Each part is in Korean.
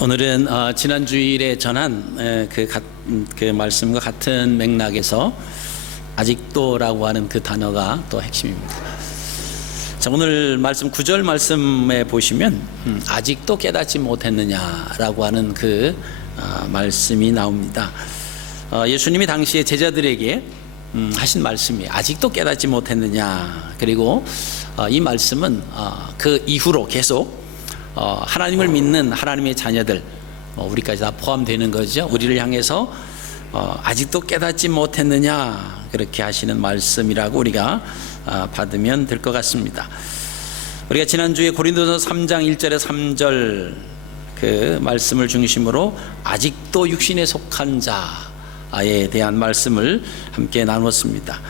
오늘은 지난 주일에 전한 그 말씀과 같은 맥락에서 아직도라고 하는 그 단어가 또 핵심입니다. 자, 오늘 말씀 9절 말씀에 보시면 아직도 깨닫지 못했느냐라고 하는 그 말씀이 나옵니다. 예수님이 당시에 제자들에게 하신 말씀이 아직도 깨닫지 못했느냐. 그리고 이 말씀은 그 이후로 계속 하나님을 믿는 하나님의 자녀들, 우리까지 다 포함되는 거죠. 우리를 향해서 아직도 깨닫지 못했느냐, 그렇게 하시는 말씀이라고 우리가 받으면 될 것 같습니다. 우리가 지난주에 고린도서 3장 1절에 3절 그 말씀을 중심으로 아직도 육신에 속한 자에 대한 말씀을 함께 나눴습니다.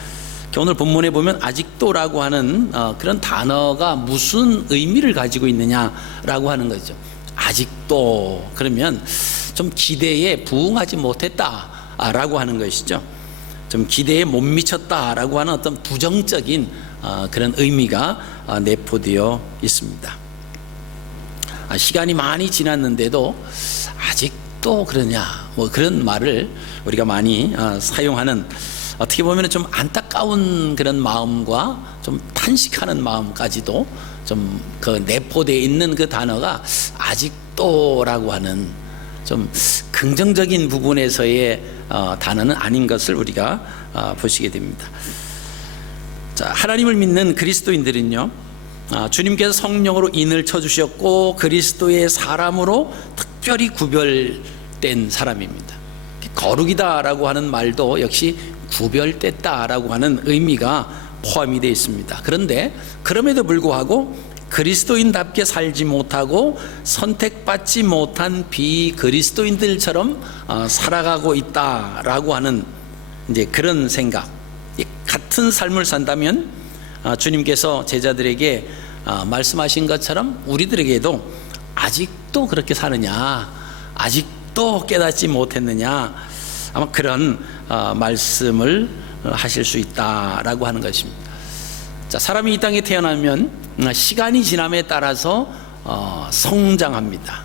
오늘 본문에 보면 아직도라고 하는 그런 단어가 무슨 의미를 가지고 있느냐라고 하는 거죠. 아직도 그러면 좀 기대에 부응하지 못했다라고 하는 것이죠. 좀 기대에 못 미쳤다라고 하는 어떤 부정적인 그런 의미가 내포되어 있습니다. 시간이 많이 지났는데도 아직도 그러냐, 뭐 그런 말을 우리가 많이 사용하는, 어떻게 보면 좀 안타까운 그런 마음과 좀 탄식하는 마음까지도 좀 그 내포되어 있는 그 단어가 아직도라고 하는 좀 긍정적인 부분에서의 단어는 아닌 것을 우리가 보시게 됩니다. 자, 하나님을 믿는 그리스도인들은요, 주님께서 성령으로 인을 쳐주셨고 그리스도의 사람으로 특별히 구별된 사람입니다. 거룩이다라고 하는 말도 역시 구별됐다라고 하는 의미가 포함이 되어 있습니다. 그런데 그럼에도 불구하고 그리스도인답게 살지 못하고 선택받지 못한 비그리스도인들처럼 살아가고 있다라고 하는 이제 그런 생각, 같은 삶을 산다면 주님께서 제자들에게 말씀하신 것처럼 우리들에게도 아직도 그렇게 사느냐, 아직도 깨닫지 못했느냐, 아마 그런 말씀을 하실 수 있다라고 하는 것입니다. 자, 사람이 이 땅에 태어나면 시간이 지남에 따라서 성장합니다.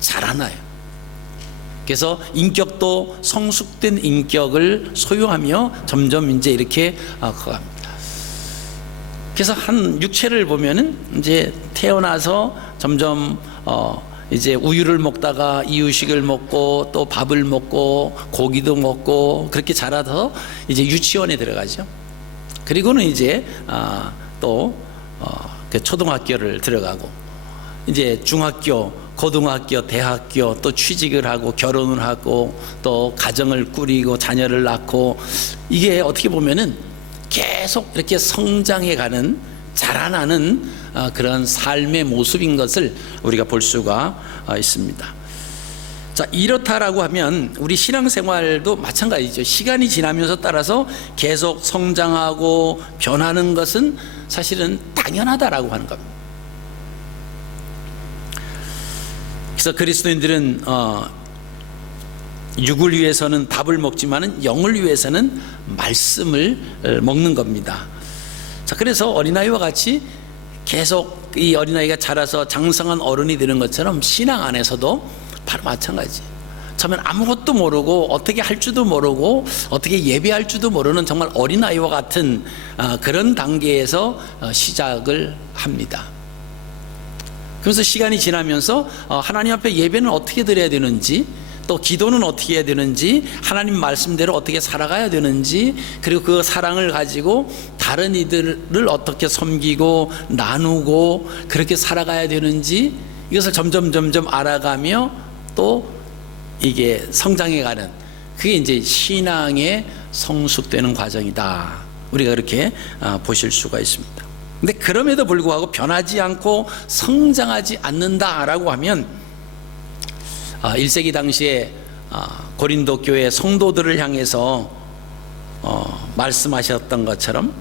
자라나요. 그래서 인격도 성숙된 인격을 소유하며 점점 이제 이렇게 커갑니다. 그래서 한 육체를 보면은 이제 태어나서 점점 이제 우유를 먹다가 이유식을 먹고 또 밥을 먹고 고기도 먹고 그렇게 자라서 이제 유치원에 들어가죠. 그리고는 이제 또 그 초등학교를 들어가고 이제 중학교, 고등학교, 대학교, 또 취직을 하고 결혼을 하고 또 가정을 꾸리고 자녀를 낳고, 이게 어떻게 보면은 계속 이렇게 성장해가는, 자라나는 그런 삶의 모습인 것을 우리가 볼 수가 있습니다. 자, 이렇다라고 하면 우리 신앙생활도 마찬가지죠. 시간이 지나면서 따라서 계속 성장하고 변하는 것은 사실은 당연하다라고 하는 겁니다. 그래서 그리스도인들은 육을 위해서는 밥을 먹지만은 영을 위해서는 말씀을 먹는 겁니다. 자, 그래서 어린아이와 같이 계속 이 어린아이가 자라서 장성한 어른이 되는 것처럼 신앙 안에서도 바로 마찬가지. 처음엔 아무것도 모르고 어떻게 할 줄도 모르고 어떻게 예배할 줄도 모르는 정말 어린아이와 같은 그런 단계에서 시작을 합니다. 그래서 시간이 지나면서 하나님 앞에 예배는 어떻게 드려야 되는지, 또 기도는 어떻게 해야 되는지, 하나님 말씀대로 어떻게 살아가야 되는지, 그리고 그 사랑을 가지고 다른 이들을 어떻게 섬기고 나누고 그렇게 살아가야 되는지, 이것을 점점 알아가며 또 이게 성장해가는, 그게 이제 신앙의 성숙되는 과정이다, 우리가 그렇게 보실 수가 있습니다. 근데 그럼에도 불구하고 변하지 않고 성장하지 않는다라고 하면 1세기 당시에 고린도 교회 성도들을 향해서 말씀하셨던 것처럼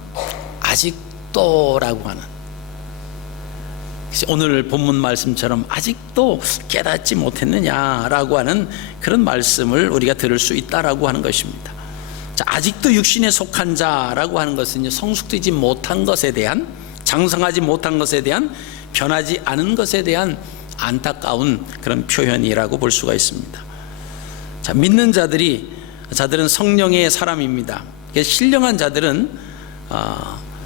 아직도라고 하는, 오늘 본문 말씀처럼 아직도 깨닫지 못했느냐라고 하는 그런 말씀을 우리가 들을 수 있다라고 하는 것입니다. 자, 아직도 육신에 속한 자라고 하는 것은 성숙되지 못한 것에 대한, 장성하지 못한 것에 대한, 변하지 않은 것에 대한 안타까운 그런 표현이라고 볼 수가 있습니다. 자, 믿는 자들은 성령의 사람입니다. 신령한 자들은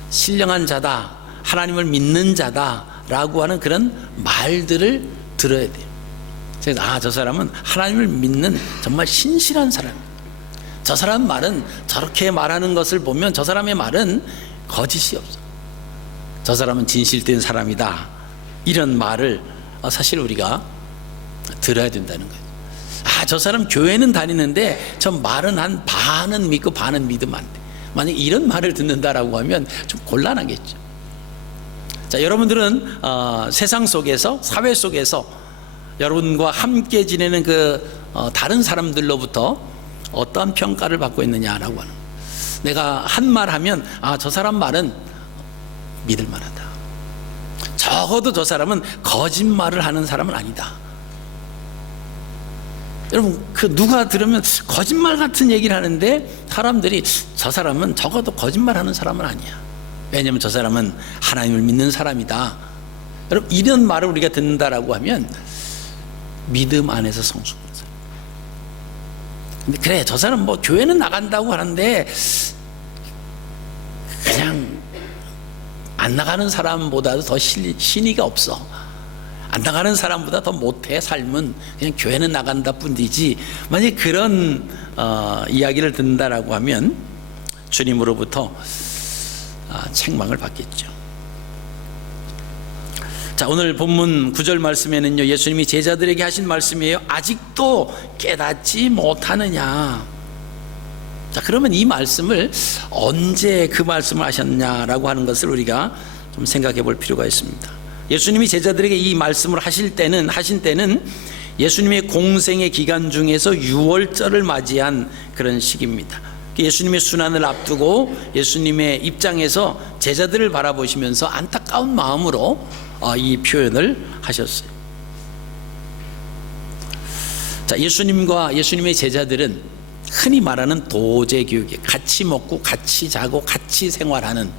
신령한 자다, 하나님을 믿는 자다라고 하는 그런 말들을 들어야 돼요. 그래서 저 사람은 하나님을 믿는 정말 신실한 사람이에요. 저 사람 말은 저렇게 말하는 것을 보면 저 사람의 말은 거짓이 없어. 저 사람은 진실된 사람이다. 이런 말을 사실 우리가 들어야 된다는 거예요. 저 사람 교회는 다니는데 저 말은 한 반은 믿고 반은 믿으면 안 돼. 만약 이런 말을 듣는다라고 하면 좀 곤란하겠죠. 자, 여러분들은 세상 속에서, 사회 속에서 여러분과 함께 지내는 다른 사람들로부터 어떠한 평가를 받고 있느냐라고 하는, 내가 한 말 하면 저 사람 말은 믿을 만하다, 적어도 저 사람은 거짓말을 하는 사람은 아니다. 여러분, 누가 들으면 거짓말 같은 얘기를 하는데 사람들이 저 사람은 적어도 거짓말하는 사람은 아니야. 왜냐하면 저 사람은 하나님을 믿는 사람이다. 여러분, 이런 말을 우리가 듣는다라고 하면 믿음 안에서 성숙한 사람. 근데 그래, 저 사람 뭐 교회는 나간다고 하는데 그냥 안 나가는 사람보다도 더 신의가 없어. 안 나가는 사람보다 더 못해. 삶은 그냥 교회는 나간다 뿐이지. 만약 그런 이야기를 듣는다라고 하면 주님으로부터 책망을 받겠죠. 자, 오늘 본문 9절 말씀에는요, 예수님이 제자들에게 하신 말씀이에요. 아직도 깨닫지 못하느냐. 자, 그러면 이 말씀을 언제 그 말씀을 하셨냐라고 하는 것을 우리가 좀 생각해 볼 필요가 있습니다. 예수님이 제자들에게 이 말씀을 하신 때는 예수님의 공생의 기간 중에서 유월절을 맞이한 그런 시기입니다. 예수님의 순환을 앞두고 예수님의 입장에서 제자들을 바라보시면서 안타까운 마음으로 이 표현을 하셨어요. 자, 예수님과 예수님의 제자들은 흔히 말하는 도제 교육에 같이 먹고 같이 자고 같이 생활하는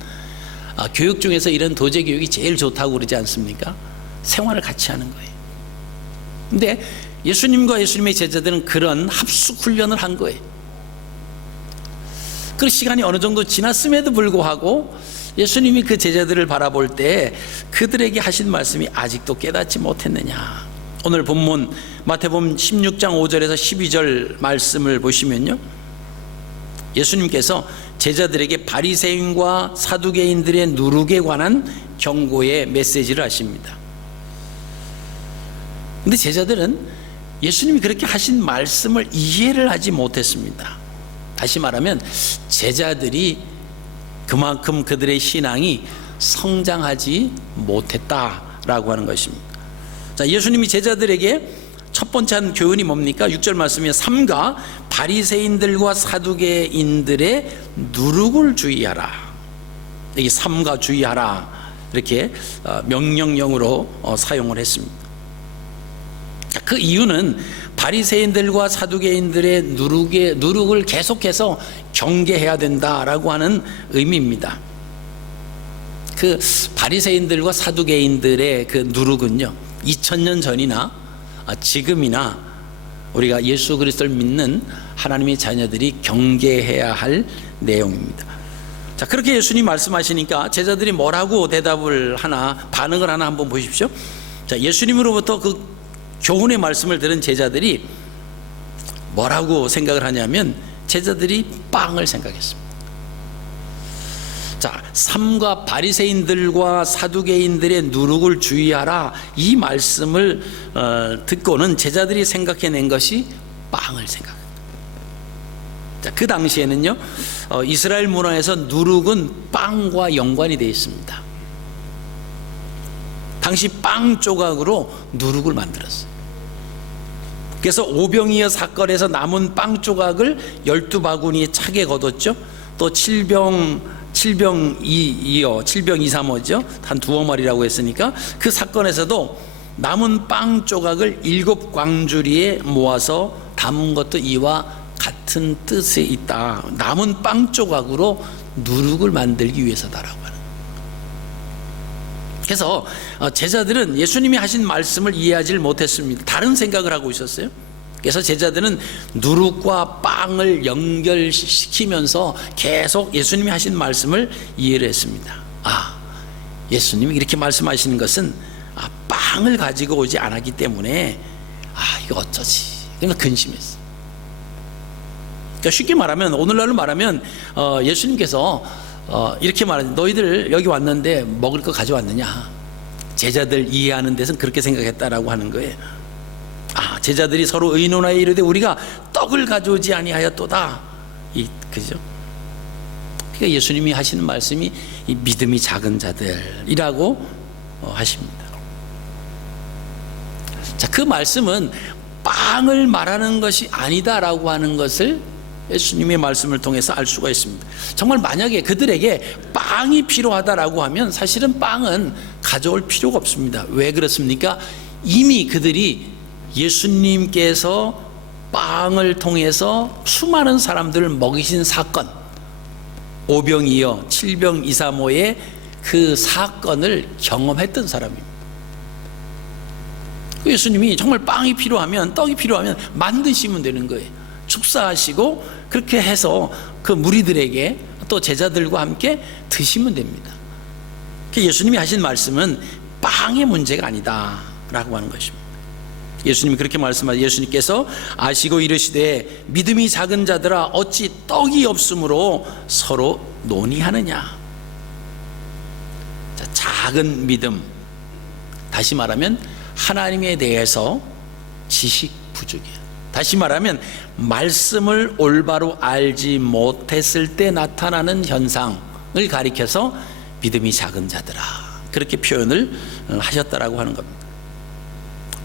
교육 중에서 이런 도제 교육이 제일 좋다고 그러지 않습니까? 생활을 같이 하는 거예요. 근데 예수님과 예수님의 제자들은 그런 합숙 훈련을 한 거예요. 그 시간이 어느 정도 지났음에도 불구하고 예수님이 그 제자들을 바라볼 때 그들에게 하신 말씀이 아직도 깨닫지 못했느냐. 오늘 본문 마태복음 16장 5절에서 12절 말씀을 보시면요, 예수님께서 제자들에게 바리새인과 사두개인들의 누룩에 관한 경고의 메시지를 하십니다. 근데 제자들은 예수님이 그렇게 하신 말씀을 이해를 하지 못했습니다. 다시 말하면 제자들이 그만큼 그들의 신앙이 성장하지 못했다라고 하는 것입니다. 자, 예수님이 제자들에게 첫 번째 한 교훈이 뭡니까? 6절 말씀에 삼가 바리새인들과 사두개인들의 누룩을 주의하라. 여기 삼가 주의하라 이렇게 명령형으로 사용을 했습니다. 그 이유는 바리새인들과 사두개인들의 누룩을 계속해서 경계해야 된다라고 하는 의미입니다. 그 바리새인들과 사두개인들의 그 누룩은요, 2000년 전이나 지금이나 우리가 예수 그리스도를 믿는 하나님의 자녀들이 경계해야 할 내용입니다. 자, 그렇게 예수님 말씀하시니까 제자들이 뭐라고 대답을 하나, 반응을 하나 한번 보십시오. 자, 예수님으로부터 그 교훈의 말씀을 들은 제자들이 뭐라고 생각을 하냐면 제자들이 빵을 생각했습니다. 자, 삼가 바리새인들과 사두개인들의 누룩을 주의하라, 이 말씀을 듣고는 제자들이 생각해낸 것이 빵을 생각합니다. 자, 그 당시에는요, 이스라엘 문화에서 누룩은 빵과 연관이 되어 있습니다. 당시 빵 조각으로 누룩을 만들었어요. 그래서 오병이어 사건에서 남은 빵 조각을 12바구니에 차게 거뒀죠. 또 7병 235죠. 한 두어 마리라고 했으니까 그 사건에서도 남은 빵 조각을 7광주리에 모아서 담은 것도 이와 같은 뜻에 있다. 남은 빵 조각으로 누룩을 만들기 위해서다라고 하는. 그래서 제자들은 예수님이 하신 말씀을 이해하지 못했습니다. 다른 생각을 하고 있었어요. 그래서 제자들은 누룩과 빵을 연결시키면서 계속 예수님이 하신 말씀을 이해를 했습니다. 예수님이 이렇게 말씀하시는 것은 빵을 가지고 오지 않았기 때문에 이거 어쩌지? 그러니까 근심했어. 그러니까 쉽게 말하면, 오늘날로 말하면 예수님께서 이렇게 말하는, 너희들 여기 왔는데 먹을 거 가져왔느냐? 제자들 이해하는 데서는 그렇게 생각했다라고 하는 거예요. 제자들이 서로 의논하여 이르되 우리가 떡을 가져오지 아니하였도다. 그죠? 그러니까 예수님이 하시는 말씀이 이 믿음이 작은 자들이라고 하십니다. 자, 그 말씀은 빵을 말하는 것이 아니다라고 하는 것을 예수님의 말씀을 통해서 알 수가 있습니다. 정말 만약에 그들에게 빵이 필요하다라고 하면 사실은 빵은 가져올 필요가 없습니다. 왜 그렇습니까? 이미 그들이 예수님께서 빵을 통해서 수많은 사람들을 먹이신 사건, 오병이어 7병235의 그 사건을 경험했던 사람입니다. 예수님이 정말 빵이 필요하면, 떡이 필요하면 만드시면 되는 거예요. 축사하시고 그렇게 해서 그 무리들에게 또 제자들과 함께 드시면 됩니다. 예수님이 하신 말씀은 빵의 문제가 아니다라고 하는 것입니다. 예수님이 그렇게 말씀하시고, 예수님께서 아시고 이르시되 믿음이 작은 자들아 어찌 떡이 없으므로 서로 논의하느냐. 자, 작은 믿음, 다시 말하면 하나님에 대해서 지식 부족이에요. 다시 말하면 말씀을 올바로 알지 못했을 때 나타나는 현상을 가리켜서 믿음이 작은 자들아, 그렇게 표현을 하셨다라고 하는 겁니다.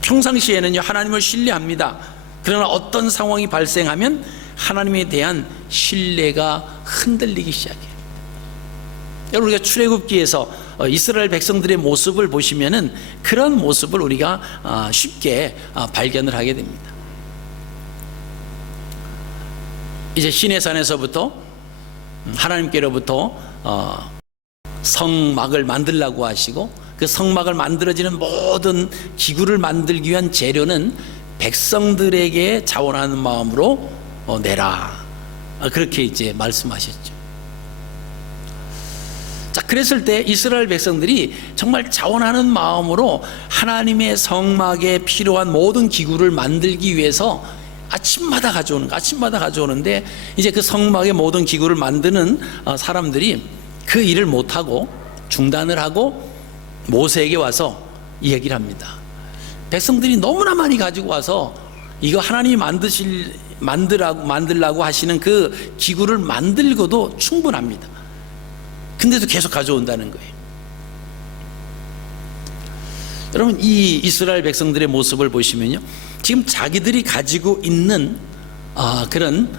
평상시에는요, 하나님을 신뢰합니다. 그러나 어떤 상황이 발생하면 하나님에 대한 신뢰가 흔들리기 시작해요. 여러분, 우리가 출애굽기에서 이스라엘 백성들의 모습을 보시면은 그런 모습을 우리가 쉽게 발견을 하게 됩니다. 이제 시내산에서부터 하나님께로부터 성막을 만들라고 하시고, 그 성막을 만들어지는 모든 기구를 만들기 위한 재료는 백성들에게 자원하는 마음으로 내라, 그렇게 이제 말씀하셨죠. 자, 그랬을 때 이스라엘 백성들이 정말 자원하는 마음으로 하나님의 성막에 필요한 모든 기구를 만들기 위해서 아침마다 가져오는데, 이제 그 성막의 모든 기구를 만드는 사람들이 그 일을 못하고 중단을 하고 모세에게 와서 이 얘기를 합니다. 백성들이 너무나 많이 가지고 와서 이거 하나님이 만들라고 하시는 그 기구를 만들고도 충분합니다. 근데도 계속 가져온다는 거예요. 여러분, 이 이스라엘 백성들의 모습을 보시면요, 지금 자기들이 가지고 있는 그런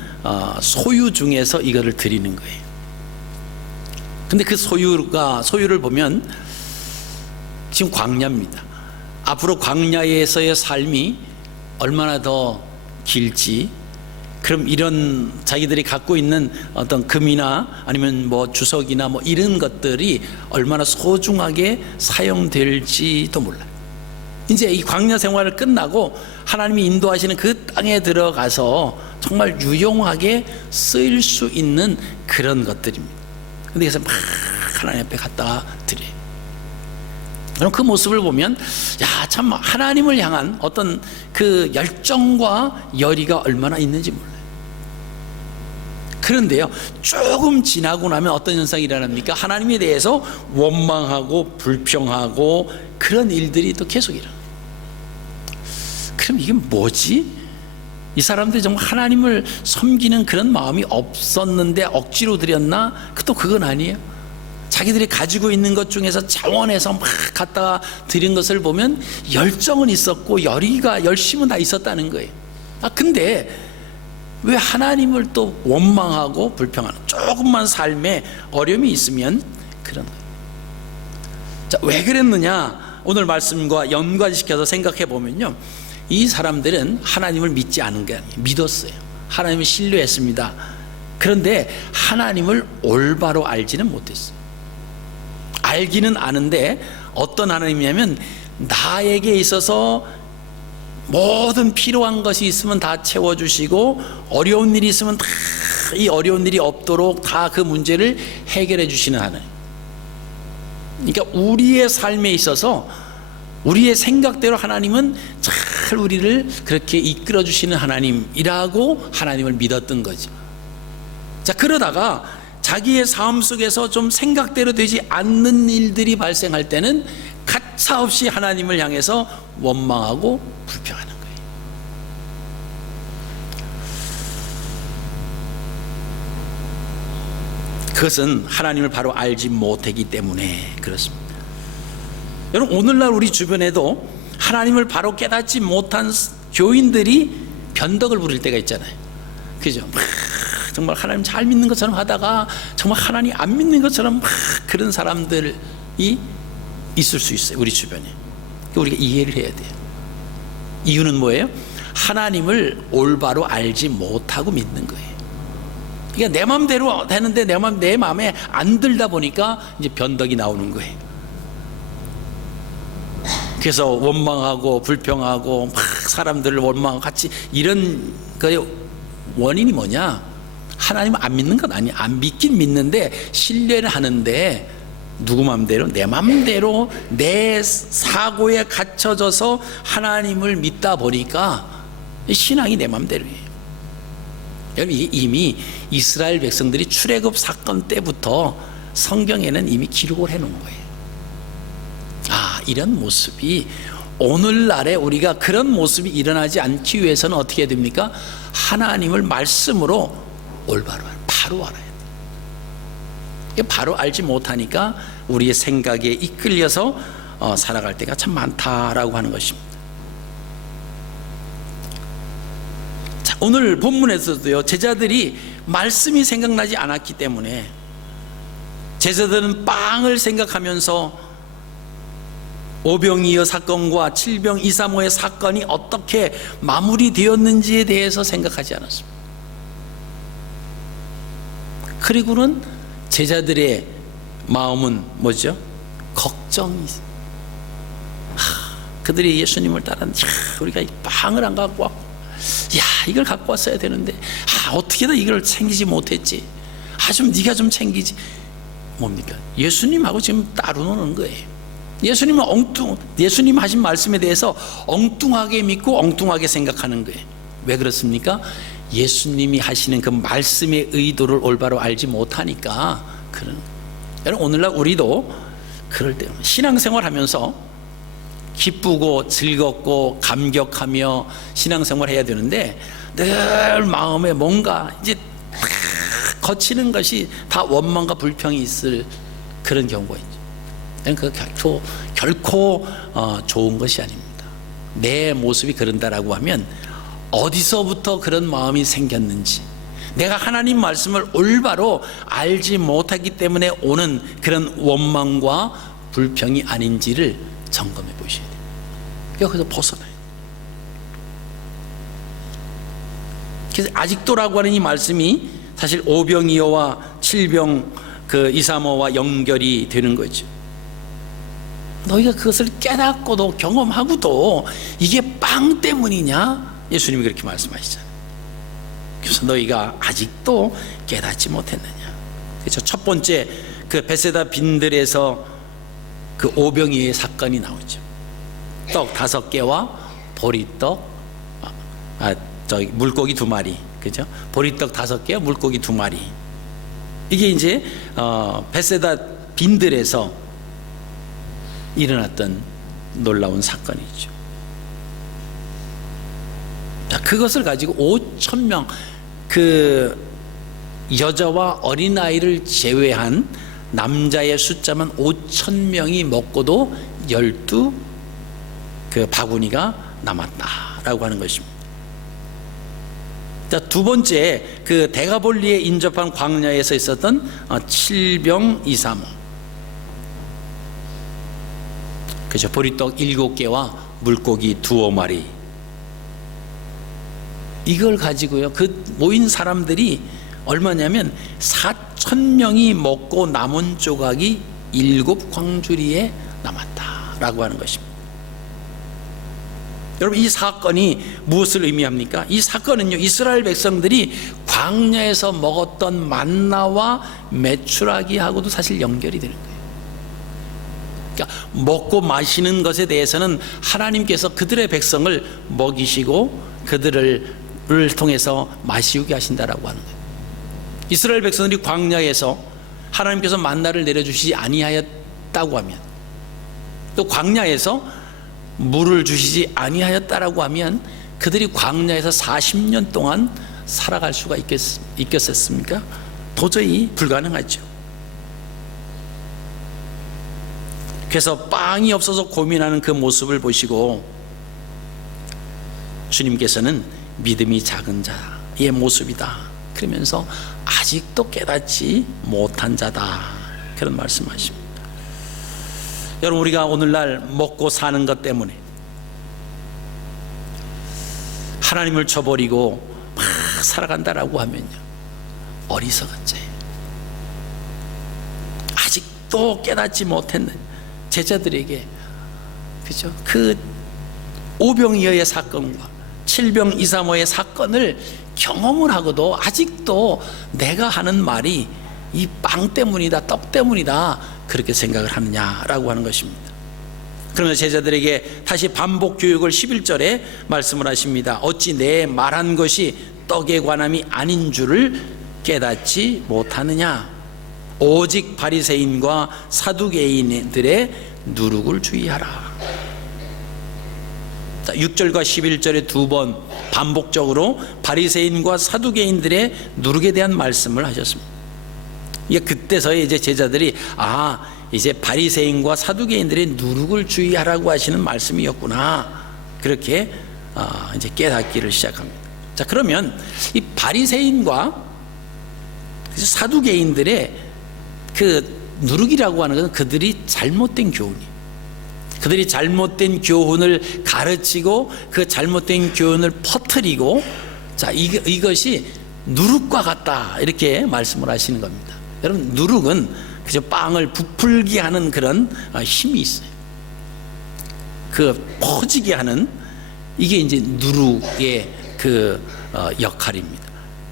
소유 중에서 이거를 드리는 거예요. 근데 그 소유를 보면 지금 광야입니다. 앞으로 광야에서의 삶이 얼마나 더 길지, 그럼 이런 자기들이 갖고 있는 어떤 금이나 아니면 뭐 주석이나 뭐 이런 것들이 얼마나 소중하게 사용될지도 몰라요. 이제 이 광야 생활을 끝나고 하나님이 인도하시는 그 땅에 들어가서 정말 유용하게 쓰일 수 있는 그런 것들입니다. 근데 그래서 막 하나님 앞에 갖다가 드려요. 그럼 그 모습을 보면, 야, 참 하나님을 향한 어떤 그 열정과 열의가 얼마나 있는지 몰라요. 그런데요, 조금 지나고 나면 어떤 현상이 일어납니까? 하나님에 대해서 원망하고 불평하고 그런 일들이 또 계속 일어나요. 그럼 이게 뭐지? 이 사람들이 정말 하나님을 섬기는 그런 마음이 없었는데 억지로 드렸나? 또 그건 아니에요. 자기들이 가지고 있는 것 중에서 자원해서 막 갖다가 드린 것을 보면 열정은 있었고 열심은 다 있었다는 거예요. 근데 왜 하나님을 또 원망하고 불평하는, 조금만 삶에 어려움이 있으면 그런 거예요. 자, 왜 그랬느냐? 오늘 말씀과 연관시켜서 생각해 보면요, 이 사람들은 하나님을 믿지 않은 게 아니에요. 믿었어요. 하나님을 신뢰했습니다. 그런데 하나님을 올바로 알지는 못했어요. 알기는 아는데 어떤 하나님이냐면 나에게 있어서 모든 필요한 것이 있으면 다 채워주시고 어려운 일이 있으면 다 이 어려운 일이 없도록 다 그 문제를 해결해 주시는 하나님. 그러니까 우리의 삶에 있어서 우리의 생각대로 하나님은 잘 우리를 그렇게 이끌어 주시는 하나님이라고 하나님을 믿었던 거죠. 자, 그러다가 자기의 삶 속에서 좀 생각대로 되지 않는 일들이 발생할 때는 가차없이 하나님을 향해서 원망하고 불평하는 거예요. 그것은 하나님을 바로 알지 못하기 때문에 그렇습니다. 여러분, 오늘날 우리 주변에도 하나님을 바로 깨닫지 못한 교인들이 변덕을 부릴 때가 있잖아요. 그죠? 정말 하나님 잘 믿는 것처럼 하다가 정말 하나님 안 믿는 것처럼 그런 사람들이 있을 수 있어요, 우리 주변에. 우리가 이해를 해야 돼요. 이유는 뭐예요? 하나님을 올바로 알지 못하고 믿는 거예요. 그러니까 내 마음대로 되는데 내 마음에 안 들다 보니까 이제 변덕이 나오는 거예요. 그래서 원망하고 불평하고 막 사람들을 원망하고 같이 이런 거의 원인이 뭐냐? 하나님을 안 믿는 건 아니야. 안 믿긴 믿는데 신뢰를 하는데 누구 마음대로? 내 마음대로 내 사고에 갇혀져서 하나님을 믿다 보니까 신앙이 내 마음대로예요. 여러분, 이게 이미 이스라엘 백성들이 출애굽 사건 때부터 성경에는 이미 기록을 해놓은 거예요. 아, 이런 모습이 오늘날에 우리가 그런 모습이 일어나지 않기 위해서는 어떻게 해야 됩니까? 하나님을 말씀으로 올바로 바로 알아야 돼요. 바로 알지 못하니까 우리의 생각에 이끌려서 살아갈 때가 참 많다라고 하는 것입니다. 자, 오늘 본문에서도요, 제자들이 말씀이 생각나지 않았기 때문에 제자들은 빵을 생각하면서 오병이어 사건과 칠병 이사모의 사건이 어떻게 마무리되었는지에 대해서 생각하지 않았습니다. 그리고는 제자들의 마음은 뭐죠? 걱정이 있어요. 그들이 예수님을 따랐는데 우리가 이 빵을 안 갖고 왔고, 이걸 갖고 왔어야 되는데 어떻게든 이걸 챙기지 못했지. 좀 네가 좀 챙기지. 뭡니까? 예수님하고 지금 따로 노는 거예요. 예수님은 예수님 하신 말씀에 대해서 엉뚱하게 믿고 엉뚱하게 생각하는 거예요. 왜 그렇습니까? 예수님이 하시는 그 말씀의 의도를 올바로 알지 못하니까 그런 거예요. 여러분, 오늘날 우리도 그럴 때 신앙생활 하면서 기쁘고 즐겁고 감격하며 신앙생활 해야 되는데 늘 마음에 뭔가 이제 거치는 것이 다 원망과 불평이 있을 그런 경우가 있죠. 그 결코 좋은 것이 아닙니다. 내 모습이 그런다라고 하면 어디서부터 그런 마음이 생겼는지, 내가 하나님 말씀을 올바로 알지 못하기 때문에 오는 그런 원망과 불평이 아닌지를 점검해 보셔야 돼요. 여기서 벗어나요. 그래서 아직도라고 하는 이 말씀이 사실 오병이어와 칠병 이사모와 연결이 되는 거죠. 너희가 그것을 깨닫고도 경험하고도 이게 빵 때문이냐? 예수님이 그렇게 말씀하시잖아요. 그래서 너희가 아직도 깨닫지 못했느냐? 그렇죠. 첫 번째 그 베세다 빈들에서 그 오병이어의 사건이 나오죠. 떡 5개와 보리떡, 물고기 2마리, 그죠? 보리떡 5개와 물고기 2마리. 이게 이제 베세다 빈들에서 일어났던 놀라운 사건이죠. 자, 그것을 가지고 5,000명, 그 여자와 어린아이를 제외한 남자의 숫자만 5,000명이 먹고도 12 그 바구니가 남았다라고 하는 것입니다. 자, 두 번째, 그 대가볼리에 인접한 광야에서 있었던 칠병 이사모, 그죠? 보리떡 7개와 물고기 2마리. 이걸 가지고요, 그 모인 사람들이 얼마냐면 4,000명이 먹고 남은 조각이 7 광주리에 남았다. 라고 하는 것입니다. 여러분, 이 사건이 무엇을 의미합니까? 이 사건은요, 이스라엘 백성들이 광야에서 먹었던 만나와 메추라기하고도 사실 연결이 되는 거예요. 그러니까 먹고 마시는 것에 대해서는 하나님께서 그들의 백성을 먹이시고 그들을 통해서 마시우게 하신다라고 하는 거예요. 이스라엘 백성들이 광야에서 하나님께서 만나를 내려주시지 아니하였다고 하면, 또 광야에서 물을 주시지 아니하였다라고 하면 그들이 광야에서 40년 동안 살아갈 수가 있겠습니까? 도저히 불가능하죠. 그래서 빵이 없어서 고민하는 그 모습을 보시고 주님께서는 믿음이 작은 자의 모습이다 그러면서 아직도 깨닫지 못한 자다, 그런 말씀하십니다. 여러분, 우리가 오늘날 먹고 사는 것 때문에 하나님을 저버리고 막 살아간다라고 하면요, 어리석은 죄예요. 아직도 깨닫지 못했는 제자들에게, 그죠? 그 오병이어의 사건과 칠병 이사모의 사건을 경험을 하고도 아직도 내가 하는 말이 이 빵 때문이다, 떡 때문이다, 그렇게 생각을 하느냐라고 하는 것입니다. 그러면서 제자들에게 다시 반복 교육을 11절에 말씀을 하십니다. 어찌 내 말한 것이 떡에 관함이 아닌 줄을 깨닫지 못하느냐. 오직 바리새인과 사두개인들의 누룩을 주의하라. 자, 6절과 11절에 두 번 반복적으로 바리새인과 사두개인들의 누룩에 대한 말씀을 하셨습니다. 그때서야 이제 제자들이 이제 바리새인과 사두개인들의 누룩을 주의하라고 하시는 말씀이었구나, 그렇게 이제 깨닫기를 시작합니다. 자, 그러면 이 바리새인과 사두개인들의 그 누룩이라고 하는 것은 그들이 잘못된 교훈이에요. 그들이 잘못된 교훈을 가르치고 그 잘못된 교훈을 퍼뜨리고, 자, 이것이 누룩과 같다, 이렇게 말씀을 하시는 겁니다. 여러분, 누룩은 그저 빵을 부풀게 하는 그런 힘이 있어요. 그 퍼지게 하는, 이게 이제 누룩의 그 역할입니다.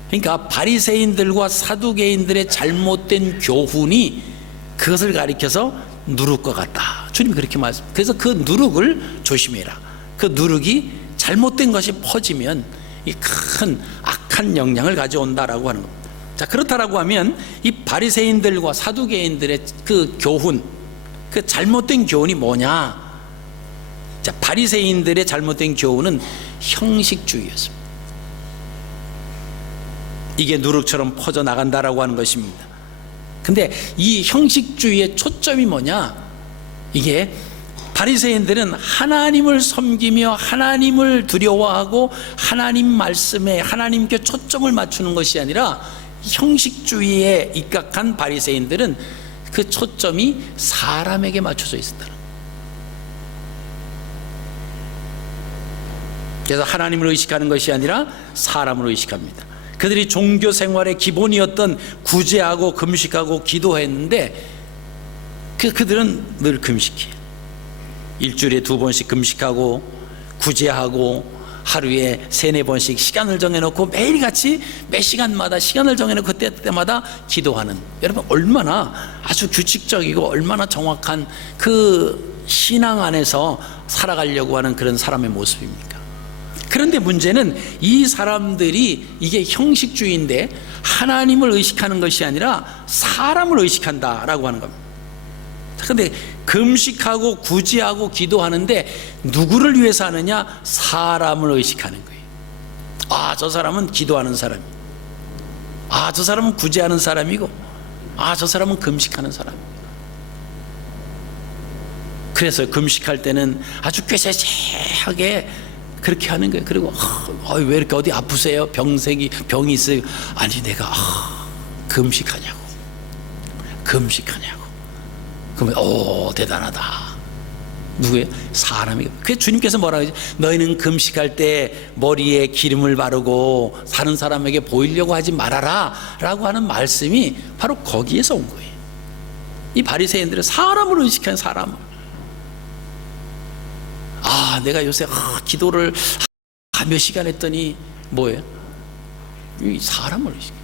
그러니까 바리새인들과 사두개인들의 잘못된 교훈이 그것을 가리켜서 누룩과 같다, 주님이 그렇게 말씀. 그래서 그 누룩을 조심해라. 그 누룩이 잘못된 것이 퍼지면 이 큰 악한 영향을 가져온다라고 하는 겁니다. 자, 그렇다라고 하면 이 바리새인들과 사두개인들의 그 교훈, 그 잘못된 교훈이 뭐냐? 자, 바리새인들의 잘못된 교훈은 형식주의였습니다. 이게 누룩처럼 퍼져 나간다라고 하는 것입니다. 근데 이 형식주의의 초점이 뭐냐? 이게 바리새인들은 하나님을 섬기며 하나님을 두려워하고 하나님 말씀에 하나님께 초점을 맞추는 것이 아니라, 형식주의에 입각한 바리새인들은 그 초점이 사람에게 맞춰져 있었다는 거예요. 그래서 하나님을 의식하는 것이 아니라 사람을 의식합니다. 그들이 종교 생활의 기본이었던 구제하고 금식하고 기도했는데 그들은 늘 금식해요. 일주일에 2번씩 금식하고 구제하고 하루에 3-4번씩 시간을 정해놓고 매일같이 매 시간마다 시간을 정해놓고 그때마다 기도하는, 여러분 얼마나 아주 규칙적이고 얼마나 정확한 그 신앙 안에서 살아가려고 하는 그런 사람의 모습입니까? 그런데 문제는 이 사람들이 이게 형식주의인데 하나님을 의식하는 것이 아니라 사람을 의식한다라고 하는 겁니다. 그런데 금식하고 구제하고 기도하는데 누구를 위해서 하느냐? 사람을 의식하는 거예요. 저 사람은 기도하는 사람이고, 저 사람은 구제하는 사람이고, 저 사람은 금식하는 사람이고. 그래서 금식할 때는 아주 꾀세세하게 그렇게 하는 거예요. 그리고 왜 이렇게 어디 아프세요? 병이 있어요? 아니, 내가 금식하냐고. 그러면 대단하다. 누구예요? 사람이에요. 그래서 주님께서 뭐라고 하죠? 너희는 금식할 때 머리에 기름을 바르고 다른 사람에게 보이려고 하지 말아라 라고 하는 말씀이 바로 거기에서 온 거예요. 이 바리새인들은 사람을 의식한 사람을. 내가 요새 기도를 몇 시간 했더니 뭐예요? 이 사람을 의식해.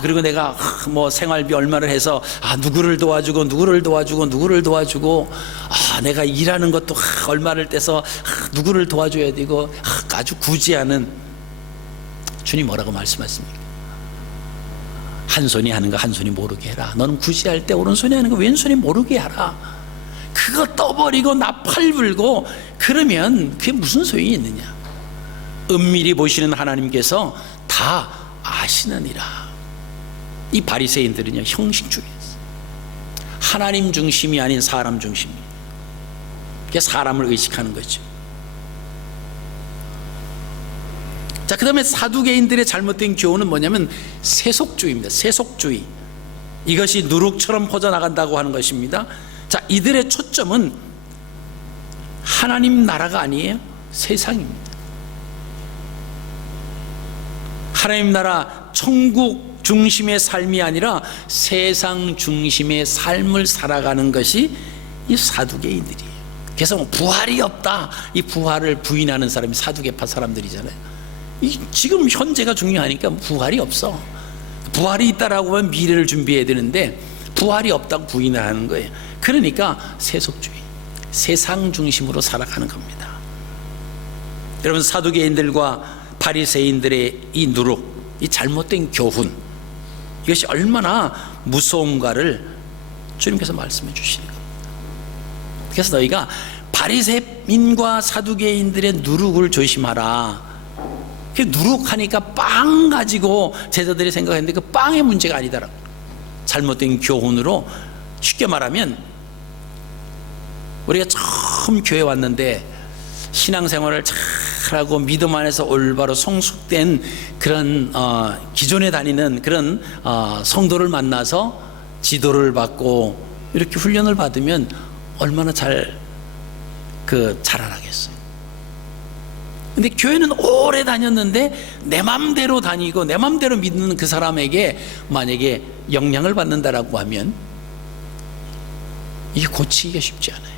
그리고 내가 뭐 생활비 얼마를 해서 누구를 도와주고 내가 일하는 것도 얼마를 떼서 누구를 도와줘야 되고 아주 구제하는. 주님 뭐라고 말씀하십니까? 한 손이 하는 거 한 손이 모르게 해라. 너는 구제할 때 오른손이 하는 거 왼손이 모르게 하라. 그거 떠버리고 나팔 불고 그러면 그게 무슨 소용이 있느냐? 은밀히 보시는 하나님께서 다 아시느니라. 이 바리새인들은요, 형식주의였어요. 하나님 중심이 아닌 사람 중심이에요. 그게 사람을 의식하는 거죠. 자, 그 다음에 사두개인들의 잘못된 교훈은 뭐냐면 세속주의입니다. 세속주의. 이것이 누룩처럼 퍼져나간다고 하는 것입니다. 자, 이들의 초점은 하나님 나라가 아니에요. 세상입니다. 하나님 나라 천국 중심의 삶이 아니라 세상 중심의 삶을 살아가는 것이 이 사두개인들이에요. 그래서 부활이 없다, 이 부활을 부인하는 사람이 사두개파 사람들이잖아요. 지금 현재가 중요하니까 부활이 없어. 부활이 있다라고 하면 미래를 준비해야 되는데 부활이 없다고 부인을 하는 거예요. 그러니까 세속주의, 세상 중심으로 살아가는 겁니다. 여러분, 사두개인들과 바리새인들의 이 누룩, 이 잘못된 교훈, 이것이 얼마나 무서운가를 주님께서 말씀해 주시는 겁니다. 그래서 너희가 바리새인과 사두개인들의 누룩을 조심하라. 누룩하니까 빵 가지고 제자들이 생각했는데 그 빵의 문제가 아니더라고. 잘못된 교훈으로, 쉽게 말하면 우리가 처음 교회 왔는데 신앙생활을 잘하고 믿음 안에서 올바로 성숙된 그런 기존에 다니는 그런 성도를 만나서 지도를 받고 이렇게 훈련을 받으면 얼마나 자라나겠어요. 근데 교회는 오래 다녔는데 내 맘대로 다니고 내 맘대로 믿는 그 사람에게 만약에 영향을 받는다라고 하면 이게 고치기가 쉽지 않아요.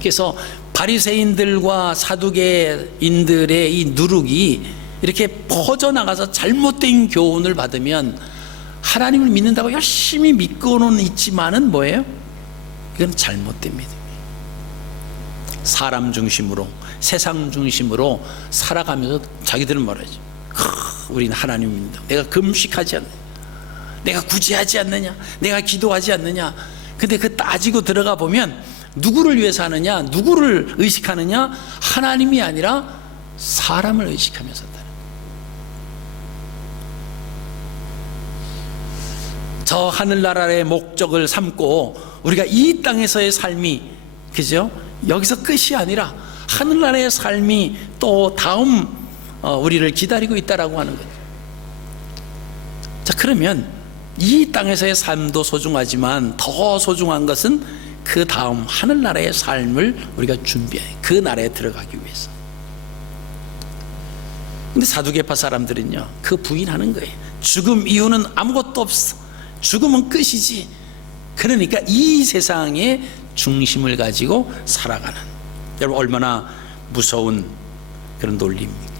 그래서 바리새인들과 사두개인들의 이 누룩이 이렇게 퍼져나가서 잘못된 교훈을 받으면 하나님을 믿는다고 열심히 믿고는 있지만은 뭐예요? 이건 잘못된 믿음이에요. 사람 중심으로, 세상 중심으로 살아가면서 자기들은 말하지. 우리는 하나님 믿는다. 내가 금식하지 않느냐, 내가 구제하지 않느냐, 내가 기도하지 않느냐. 근데 그 따지고 들어가 보면 누구를 위해서 하느냐, 누구를 의식하느냐? 하나님이 아니라 사람을 의식하면서 산다. 저 하늘나라의 목적을 삼고 우리가 이 땅에서의 삶이, 그죠? 여기서 끝이 아니라 하늘나라의 삶이 또 다음 우리를 기다리고 있다라고 하는 거죠. 자, 그러면 이 땅에서의 삶도 소중하지만 더 소중한 것은 그 다음 하늘나라의 삶을 우리가 준비해, 그 나라에 들어가기 위해서. 근데 사두개파 사람들은요, 그 부인하는 거예요. 죽음 이후는 아무것도 없어. 죽음은 끝이지. 그러니까 이 세상의 중심을 가지고 살아가는, 여러분 얼마나 무서운 그런 논리입니까?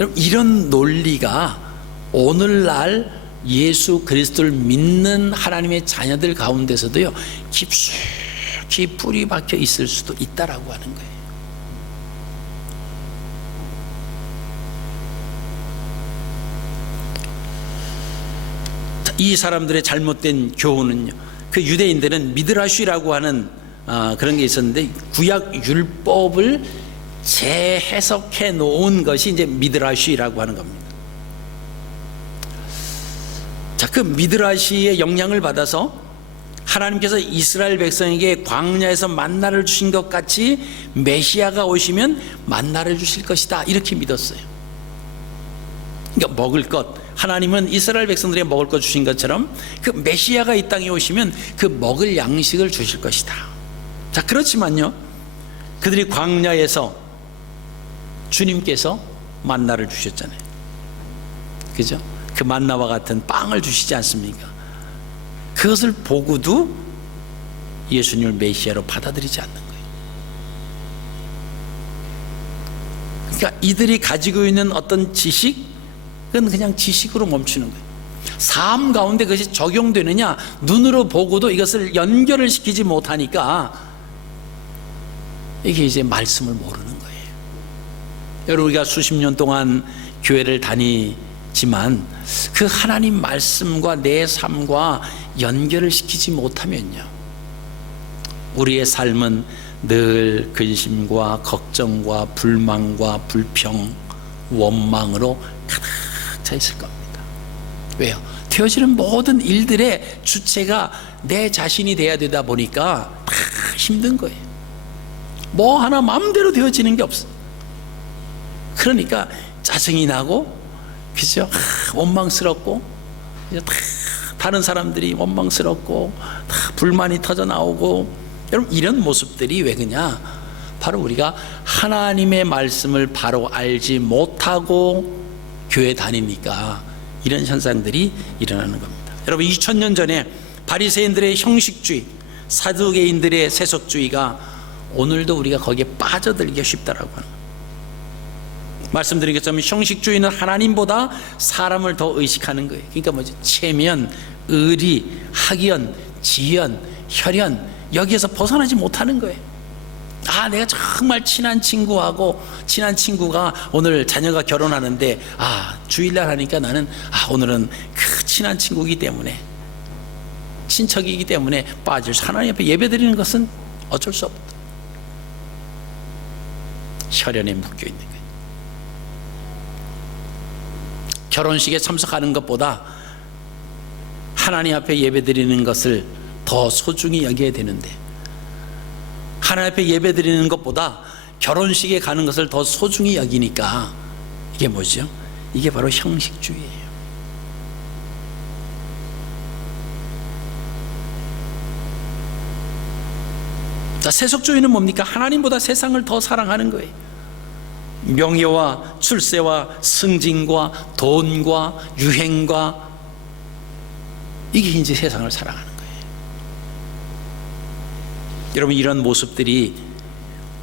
여러분, 이런 논리가 오늘날 예수 그리스도를 믿는 하나님의 자녀들 가운데서도요, 깊숙이 뿌리 박혀 있을 수도 있다라고 하는 거예요. 이 사람들의 잘못된 교훈은요, 그 유대인들은 미드라시라고 하는 그런 게 있었는데, 구약 율법을 재해석해 놓은 것이 이제 미드라시라고 하는 겁니다. 자, 그 미드라시의 영향을 받아서 하나님께서 이스라엘 백성에게 광야에서 만나를 주신 것 같이 메시아가 오시면 만나를 주실 것이다, 이렇게 믿었어요. 그러니까 먹을 것, 하나님은 이스라엘 백성들에게 먹을 것 주신 것처럼 그 메시아가 이 땅에 오시면 그 먹을 양식을 주실 것이다. 자, 그렇지만요, 그들이 광야에서 주님께서 만나를 주셨잖아요. 그죠? 그 만나와 같은 빵을 주시지 않습니까? 그것을 보고도 예수님을 메시아로 받아들이지 않는 거예요. 그러니까 이들이 가지고 있는 어떤 지식은 그냥 지식으로 멈추는 거예요. 삶 가운데 그것이 적용되느냐, 눈으로 보고도 이것을 연결을 시키지 못하니까 이게 이제 말씀을 모르는 거예요. 여러분, 우리가 수십 년 동안 교회를 다니지만 그 하나님 말씀과 내 삶과 연결을 시키지 못하면요, 우리의 삶은 늘 근심과 걱정과 불만과 불평, 원망으로 가득 차 있을 겁니다. 왜요? 되어지는 모든 일들의 주체가 내 자신이 돼야 되다 보니까 다 힘든 거예요. 뭐 하나 마음대로 되어지는 게 없어. 그러니까 짜증이 나고, 그죠? 원망스럽고, 다른 사람들이 원망스럽고, 다 불만이 터져 나오고. 여러분, 이런 모습들이 왜 그냐? 바로 우리가 하나님의 말씀을 바로 알지 못하고 교회 다니니까 이런 현상들이 일어나는 겁니다. 여러분, 2000년 전에 바리새인들의 형식주의, 사두개인들의 세속주의가 오늘도 우리가 거기에 빠져들기 쉽다라고 하는 거예요. 말씀드린 것처럼 형식주의는 하나님보다 사람을 더 의식하는 거예요. 그러니까 뭐죠? 체면, 의리, 학연, 지연, 혈연, 여기에서 벗어나지 못하는 거예요. 아, 내가 정말 친한 친구가 오늘 자녀가 결혼하는데, 주일날 하니까 나는 오늘은 그 친한 친구이기 때문에, 친척이기 때문에 빠질 수, 하나님 앞에 예배드리는 것은 어쩔 수 없다. 혈연에 묶여 있는 거예요. 결혼식에 참석하는 것보다 하나님 앞에 예배드리는 것을 더 소중히 여겨야 되는데, 하나님 앞에 예배드리는 것보다 결혼식에 가는 것을 더 소중히 여기니까 이게 뭐죠? 이게 바로 형식주의예요. 자, 세속주의는 뭡니까? 하나님보다 세상을 더 사랑하는 거예요. 명예와 출세와 승진과 돈과 유행과, 이게 이제 세상을 사랑하는 거예요. 여러분, 이런 모습들이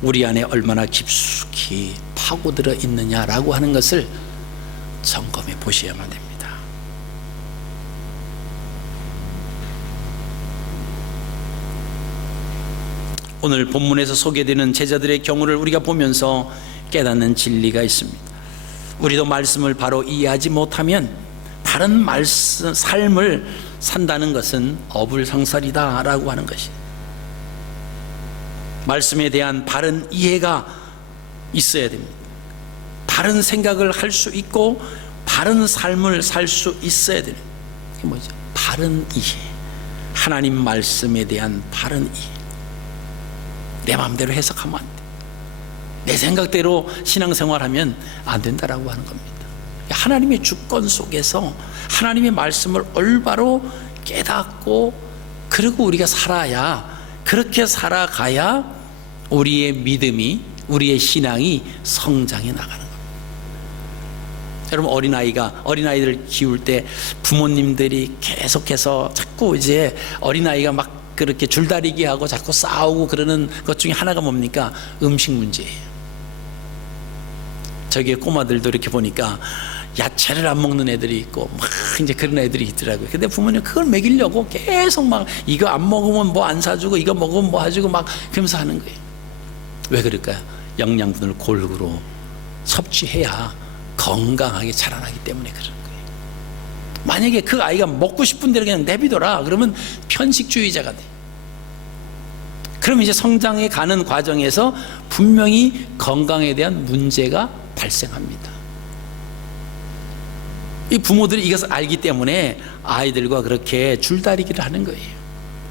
우리 안에 얼마나 깊숙이 파고들어 있느냐라고 하는 것을 점검해 보셔야만 됩니다. 오늘 본문에서 소개되는 제자들의 경우를 우리가 보면서 깨닫는 진리가 있습니다. 우리도 말씀을 바로 이해하지 못하면 다른 말씀, 삶을 산다는 것은 어불성설이다라고 하는 것이에요. 말씀에 대한 바른 이해가 있어야 됩니다. 바른 생각을 할 수 있고 바른 삶을 살 수 있어야 되는, 그게 뭐죠? 바른 이해. 하나님 말씀에 대한 바른 이해. 내 마음대로 해석하면 안 돼. 내 생각대로 신앙생활하면 안 된다라고 하는 겁니다. 하나님의 주권 속에서 하나님의 말씀을 올바로 깨닫고, 그리고 우리가 살아야, 그렇게 살아가야 우리의 믿음이, 우리의 신앙이 성장해 나가는 겁니다. 여러분, 어린아이들을 키울 때 부모님들이 계속해서 자꾸 이제 어린아이가 막 그렇게 줄다리기 하고 자꾸 싸우고 그러는 것 중에 하나가 뭡니까? 음식 문제예요. 저기 꼬마들도 이렇게 보니까 야채를 안 먹는 애들이 있고 막 이제 그런 애들이 있더라고요. 근데 부모님 그걸 먹이려고 계속 막 이거 안 먹으면 뭐 안 사주고 이거 먹으면 뭐 해주고 막 그러면서 하는 거예요. 왜 그럴까요? 영양분을 골고루 섭취해야 건강하게 자라나기 때문에 그런 거예요. 만약에 그 아이가 먹고 싶은 대로 그냥 내비둬라, 그러면 편식주의자가 돼. 그럼 이제 성장해 가는 과정에서 분명히 건강에 대한 문제가 발생합니다. 이 부모들이 이것을 알기 때문에 아이들과 그렇게 줄다리기를 하는 거예요.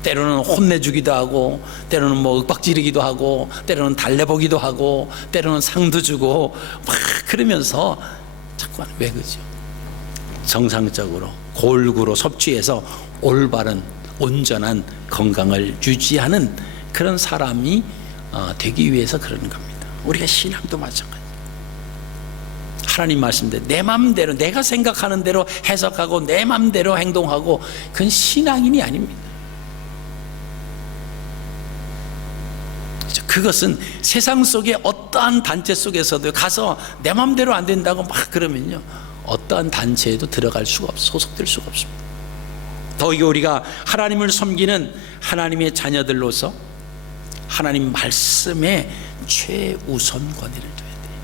때로는 혼내주기도 하고, 때로는 뭐 윽박지르기도 하고, 때로는 달래보기도 하고, 때로는 상도 주고 막 그러면서 자꾸 왜 그러죠? 정상적으로 골고루 섭취해서 올바른 온전한 건강을 유지하는 그런 사람이 되기 위해서 그러는 겁니다. 우리가 신앙도 마찬가지. 하나님 말씀대로 내 마음대로, 내가 생각하는 대로 해석하고 내 마음대로 행동하고, 그건 신앙인이 아닙니다. 그것은 세상 속에 어떠한 단체 속에서도 가서 내 마음대로 안 된다고 막 그러면요, 어떠한 단체에도 들어갈 수가 없어, 소속될 수가 없습니다. 더욱이 우리가 하나님을 섬기는 하나님의 자녀들로서 하나님 말씀에 최우선 권위를 둬야 돼요.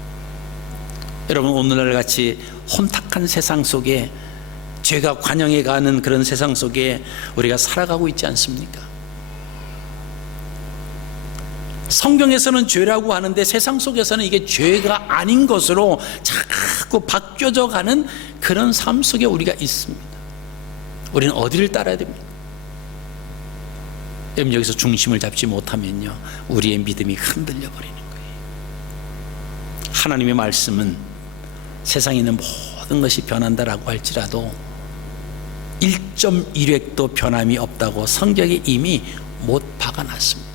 여러분, 오늘날 같이 혼탁한 세상 속에, 죄가 관영해 가는 그런 세상 속에 우리가 살아가고 있지 않습니까? 성경에서는 죄라고 하는데 세상 속에서는 이게 죄가 아닌 것으로 자꾸 바뀌어져 가는 그런 삶 속에 우리가 있습니다. 우리는 어디를 따라야 됩니까? 여러분, 여기서 중심을 잡지 못하면요, 우리의 믿음이 흔들려 버리는 거예요. 하나님의 말씀은 세상에 있는 모든 것이 변한다라고 할지라도 1.1획도 변함이 없다고 성경에 이미 못 박아놨습니다.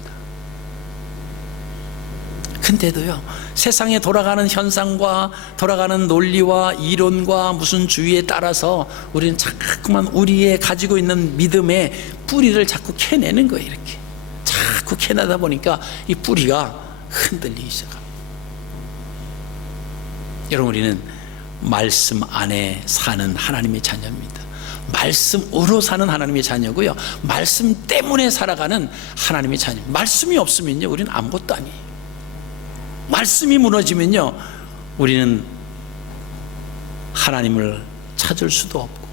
근데도요, 세상에 돌아가는 현상과 돌아가는 논리와 이론과 무슨 주의에 따라서 우리는 자꾸만 우리의 가지고 있는 믿음의 뿌리를 자꾸 캐내는 거예요. 이렇게 자꾸 캐내다 보니까 이 뿌리가 흔들리기 시작합니다. 여러분, 우리는 말씀 안에 사는 하나님의 자녀입니다. 말씀으로 사는 하나님의 자녀고요, 말씀 때문에 살아가는 하나님의 자녀. 말씀이 없으면요, 우리는 아무것도 아니에요. 말씀이 무너지면요, 우리는 하나님을 찾을 수도 없고,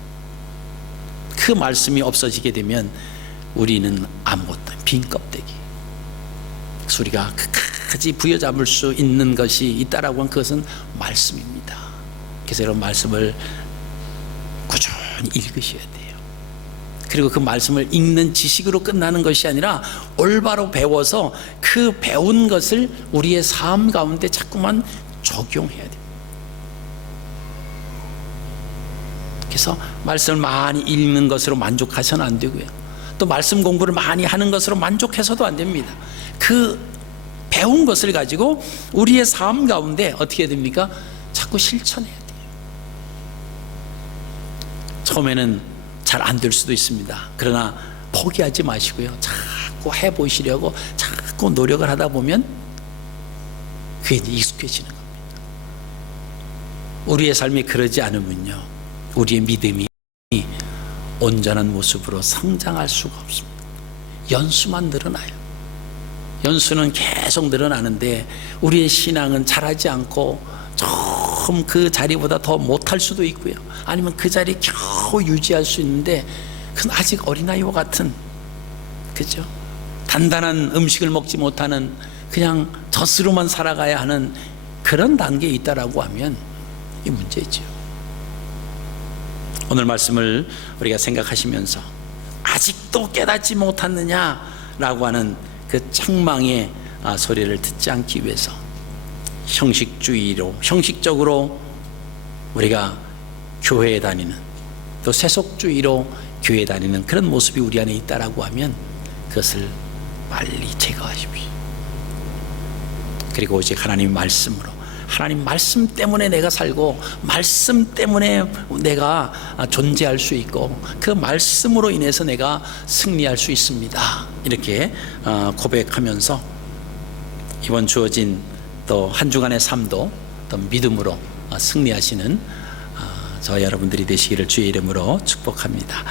그 말씀이 없어지게 되면 우리는 아무것도 아니에요. 빈 껍데기. 그래서 우리가 끝까지 부여잡을 수 있는 것이 있다라고 하면 그것은 말씀입니다. 그래서 여러분, 말씀을 꾸준히 읽으셔야 돼요. 그리고 그 말씀을 읽는 지식으로 끝나는 것이 아니라 올바로 배워서 그 배운 것을 우리의 삶 가운데 자꾸만 적용해야 돼요. 그래서 말씀을 많이 읽는 것으로 만족하셔는 안 되고요, 또 말씀 공부를 많이 하는 것으로 만족해서도 안 됩니다. 그 배운 것을 가지고 우리의 삶 가운데 어떻게 됩니까? 자꾸 실천해야 돼요. 처음에는 잘 안 될 수도 있습니다. 그러나 포기하지 마시고요, 자꾸 해보시려고 자꾸 노력을 하다 보면 그게 이제 익숙해지는 겁니다. 우리의 삶이 그러지 않으면요, 우리의 믿음이 온전한 모습으로 성장할 수가 없습니다. 연수만 늘어나요. 연수는 계속 늘어나는데 우리의 신앙은 자라지 않고 조금 그 자리보다 더 못할 수도 있고요, 아니면 그 자리 겨우 유지할 수 있는데 그건 아직 어린아이와 같은, 그죠? 단단한 음식을 먹지 못하는, 그냥 젖으로만 살아가야 하는 그런 단계에 있다라고 하면 이 문제죠. 오늘 말씀을 우리가 생각하시면서 아직도 깨닫지 못했느냐라고 하는 그 책망의 소리를 듣지 않기 위해서 형식적으로 우리가 교회에 다니는, 또 세속주의로 교회에 다니는 그런 모습이 우리 안에 있다라고 하면 그것을 빨리 제거하십시오. 그리고 오직 하나님 말씀으로, 하나님 말씀 때문에 내가 살고 말씀 때문에 내가 존재할 수 있고 그 말씀으로 인해서 내가 승리할 수 있습니다, 이렇게 고백하면서 이번 주어진 또 한 주간의 삶도 또 믿음으로 승리하시는 저와 여러분들이 되시기를 주의 이름으로 축복합니다.